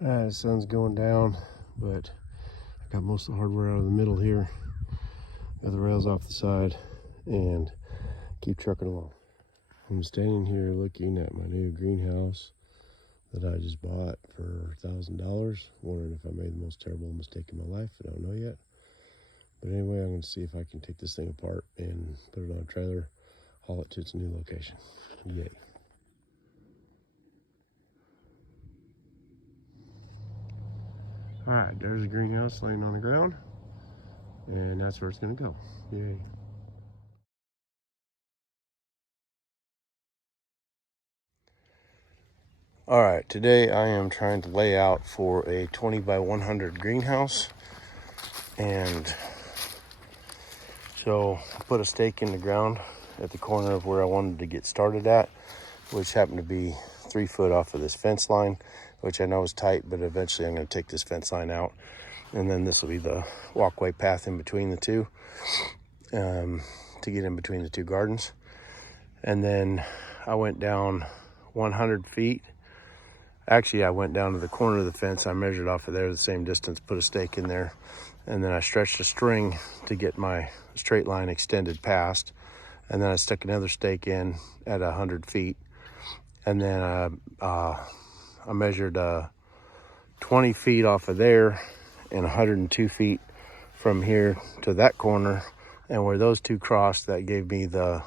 The sun's going down, but I got most of the hardware out of the middle here. Got the rails off the side and keep trucking along. I'm standing here looking at my new greenhouse that I just bought for $1,000, wondering if I made the most terrible mistake in my life. I don't know yet. But anyway, I'm going to see if I can take this thing apart and put it on a trailer, haul it to its new location. Yay. All right, there's the greenhouse laying on the ground, and that's where it's going to go. Yay. All right, today I am trying to lay out for a 20 by 100 greenhouse. And so I put a stake in the ground at the corner of where I wanted to get started at, which happened to be 3 foot off of this fence line, which I know is tight, but eventually I'm going to take this fence line out. And then this will be the walkway path in between the two, to get in between the two gardens. And then I went down 100 feet. Actually, I went down to the corner of the fence. I measured off of there the same distance, put a stake in there, and then I stretched a string to get my straight line extended past. And then I stuck another stake in at 100 feet. And then I measured 20 feet off of there and 102 feet from here to that corner. And where those two crossed, that gave me the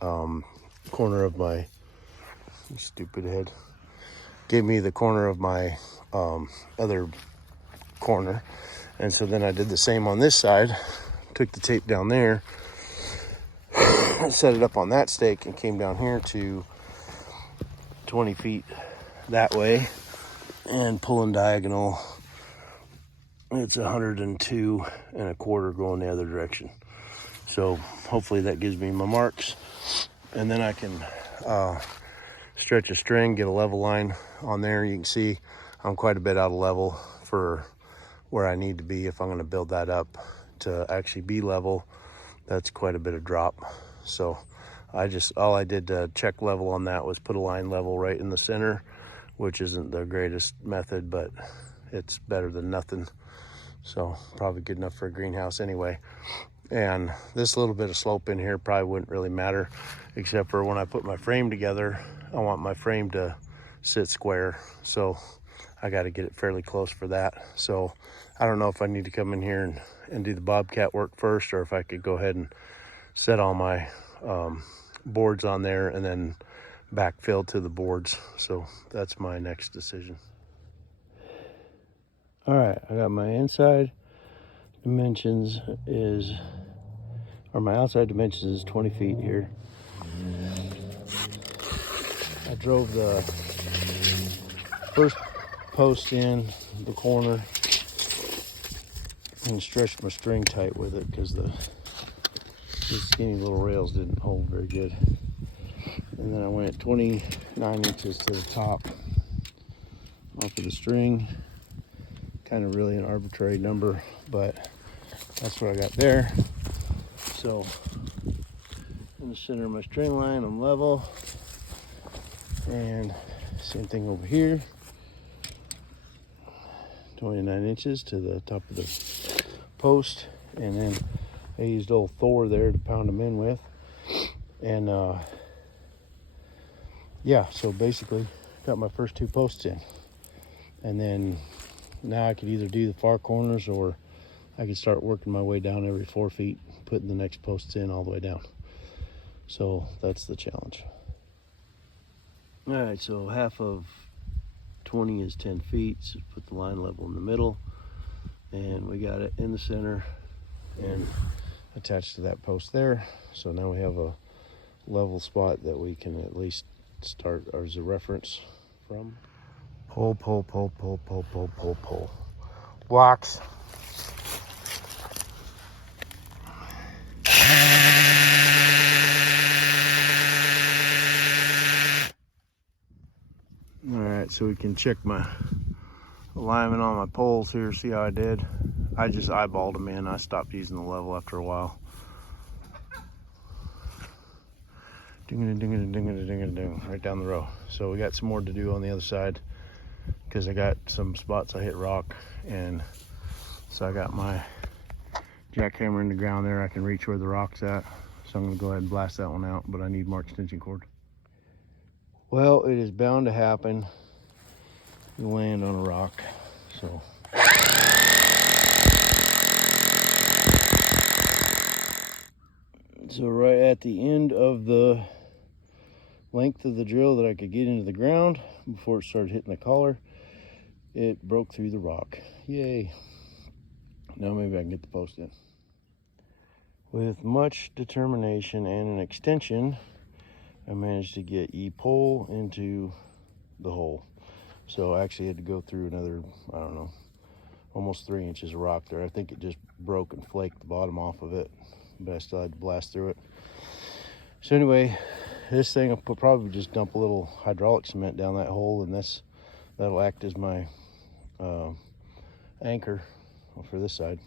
corner of my stupid head. Gave me the corner of my other corner. And so then I did the same on this side, took the tape down there, set it up on that stake, and came down here to 20 feet that way, and pulling diagonal, it's 102 and a quarter going the other direction. So hopefully that gives me my marks, and then I can stretch a string, get a level line on there. You can see I'm quite a bit out of level for where I need to be if I'm going to build that up to actually be level. That's quite a bit of drop. So all I did to check level on that was put a line level right in the center, which isn't the greatest method, but it's better than nothing. So probably good enough for a greenhouse anyway. And this little bit of slope in here probably wouldn't really matter, except for when I put my frame together, I want my frame to sit square. So I got to get it fairly close for that. So I don't know if I need to come in here and do the bobcat work first, or if I could go ahead and set all my boards on there and then backfill to the boards. So that's my next decision. All right, I got my inside dimensions my outside dimensions is 20 feet here. I drove the first post in the corner and stretched my string tight with it because these skinny little rails didn't hold very good. And then I went 29 inches to the top off of the string. Kind of really an arbitrary number, but that's what I got there. So in the center of my string line, I'm level. And same thing over here. 29 inches to the top of the post. And then I used old Thor there to pound them in with. And yeah, so basically got my first 2 posts in. And then now I could either do the far corners, or I could start working my way down every 4 feet, putting the next posts in all the way down. So that's the challenge. All right, so half of 20 is 10 feet. So put the line level in the middle, and we got it in the center and attached to that post there. So now we have a level spot that we can at least start as a reference from. Pull, pull, pull, pull, pull, pull, pull, pull. Blocks. All right, so we can check my alignment on my poles here, see how I did. I just eyeballed them in. I stopped using the level after a while. Ding-a-ding-a-ding-a-ding-a-ding, right down the row. So we got some more to do on the other side. because I got some spots I hit rock, and so I got my jackhammer in the ground there. I can reach where the rock's at, so I'm gonna go ahead and blast that one out, but I need more extension cord. Well, it is bound to happen. You land on a rock, so. So right at the end of the length of the drill that I could get into the ground before it started hitting the collar, it broke through the rock. Yay. Now maybe I can get the post in. With much determination and an extension, I managed to get E-pole into the hole. So I actually had to go through another, I don't know, almost 3 inches of rock there. I think it just broke and flaked the bottom off of it, but I still had to blast through it. So anyway, this thing, I'll probably just dump a little hydraulic cement down that hole, and that'll act as my anchor for this side.